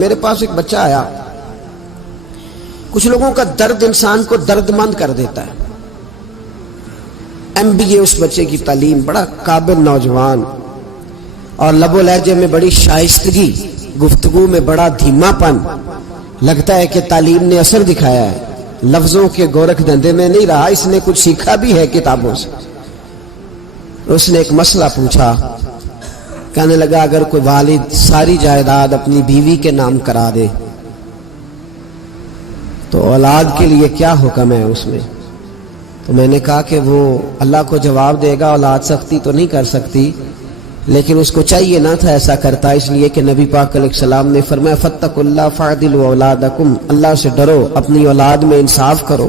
میرے پاس ایک بچہ آیا. کچھ لوگوں کا درد انسان کو درد مند کر دیتا ہے. MBA اس بچے کی تعلیم، بڑا قابل نوجوان، اور لب و لہجے میں بڑی شائستگی، گفتگو میں بڑا دھیما پن. لگتا ہے کہ تعلیم نے اثر دکھایا ہے، لفظوں کے گورکھ دھندے میں نہیں رہا، اس نے کچھ سیکھا بھی ہے کتابوں سے. اس نے ایک مسئلہ پوچھا. کہنے لگا اگر کوئی والد ساری جائیداد اپنی بیوی کے نام کرا دے تو اولاد کے لیے کیا حکم ہے اس میں؟ تو میں نے کہا کہ وہ اللہ کو جواب دے گا، اولاد سختی تو نہیں کر سکتی، لیکن اس کو چاہیے نہ تھا ایسا کرتا، اس لیے کہ نبی پاک علیہ السلام نے فرمایا فاتقوا اللہ فاعدلوا اولادکم، اللہ سے ڈرو، اپنی اولاد میں انصاف کرو.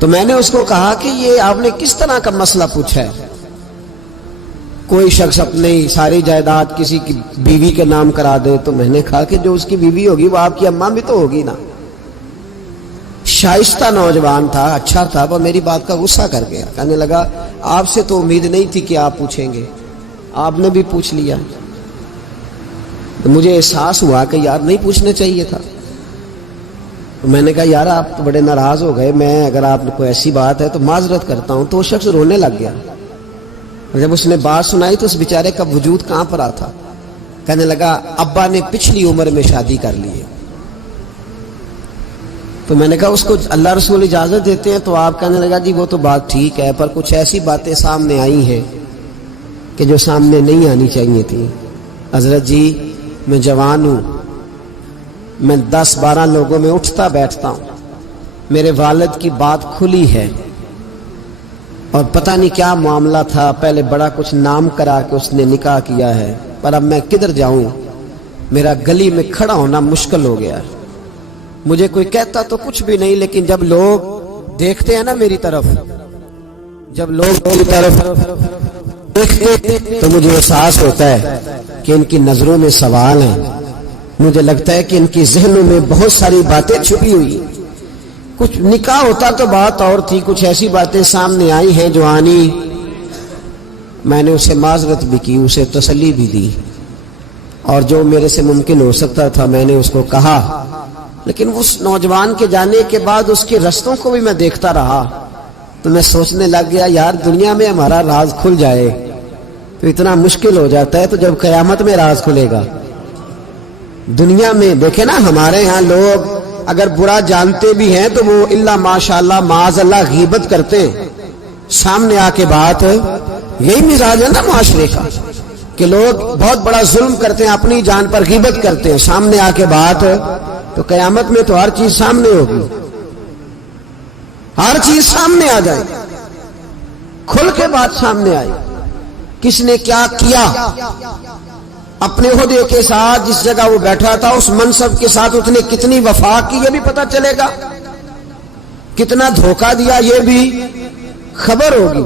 تو میں نے اس کو کہا کہ یہ آپ نے کس طرح کا مسئلہ پوچھا ہے؟ کوئی شخص اپنی ساری جائیداد کسی کی بیوی کے نام کرا دے. تو میں نے کہا کہ جو اس کی بیوی ہوگی وہ آپ کی اماں بھی تو ہوگی نا. شائستہ نوجوان تھا، اچھا تھا، وہ میری بات کا غصہ کر گیا. کہنے لگا آپ سے تو امید نہیں تھی کہ آپ پوچھیں گے، آپ نے بھی پوچھ لیا. مجھے احساس ہوا کہ یار نہیں پوچھنا چاہیے تھا. میں نے کہا یار آپ تو بڑے ناراض ہو گئے، میں اگر آپ کو ایسی بات ہے تو معذرت کرتا ہوں. تو وہ شخص رونے لگ گیا. جب اس نے بات سنائی تو اس بیچارے کا وجود کہاں پر آتا. کہنے لگا ابا نے پچھلی عمر میں شادی کر لی ہے. تو میں نے کہا اس کو اللہ رسول اجازت دیتے ہیں تو آپ؟ کہنے لگا جی وہ تو بات ٹھیک ہے، پر کچھ ایسی باتیں سامنے آئی ہیں کہ جو سامنے نہیں آنی چاہیے تھی. حضرت جی میں جوان ہوں، میں 10-12 لوگوں میں اٹھتا بیٹھتا ہوں، میرے والد کی بات کھلی ہے اور پتہ نہیں کیا معاملہ تھا، پہلے بڑا کچھ نام کرا کے اس نے نکاح کیا ہے، پر اب میں کدھر جاؤں؟ میرا گلی میں کھڑا ہونا مشکل ہو گیا. مجھے کوئی کہتا تو کچھ بھی نہیں، لیکن جب لوگ دیکھتے ہیں نا میری طرف، جب لوگ میری طرف دیکھتے تو مجھے احساس ہوتا ہے کہ ان کی نظروں میں سوال ہیں. مجھے لگتا ہے کہ ان کی ذہنوں میں بہت ساری باتیں چھپی ہوئی. کچھ نکاح ہوتا تو بات اور تھی، کچھ ایسی باتیں سامنے آئی ہیں جو آنی. میں نے اسے معذرت بھی کی، اسے تسلی بھی دی، اور جو میرے سے ممکن ہو سکتا تھا میں نے اس کو کہا. لیکن اس نوجوان کے جانے کے بعد اس کے رستوں کو بھی میں دیکھتا رہا تو میں سوچنے لگ گیا یار دنیا میں ہمارا راز کھل جائے تو اتنا مشکل ہو جاتا ہے، تو جب قیامت میں راز کھلے گا. دنیا میں دیکھیں نا ہمارے ہاں لوگ اگر برا جانتے بھی ہیں تو وہ اللہ ماشاءاللہ معاذ اللہ غیبت کرتے ہیں. سامنے آ کے بات، یہی مزاج ہے نا معاشرے کا کہ لوگ بہت بڑا ظلم کرتے ہیں، اپنی جان پر غیبت کرتے ہیں. سامنے آ کے بات تو قیامت میں تو ہر چیز سامنے ہوگی، ہر چیز سامنے آ جائے، کھل کے بات سامنے آئے. کس نے کیا کیا اپنے عہدے کے ساتھ، جس جگہ وہ بیٹھا تھا اس منصب کے ساتھ اس نے کتنی وفا کی یہ بھی پتہ چلے گا، کتنا دھوکہ دیا یہ بھی خبر ہوگی.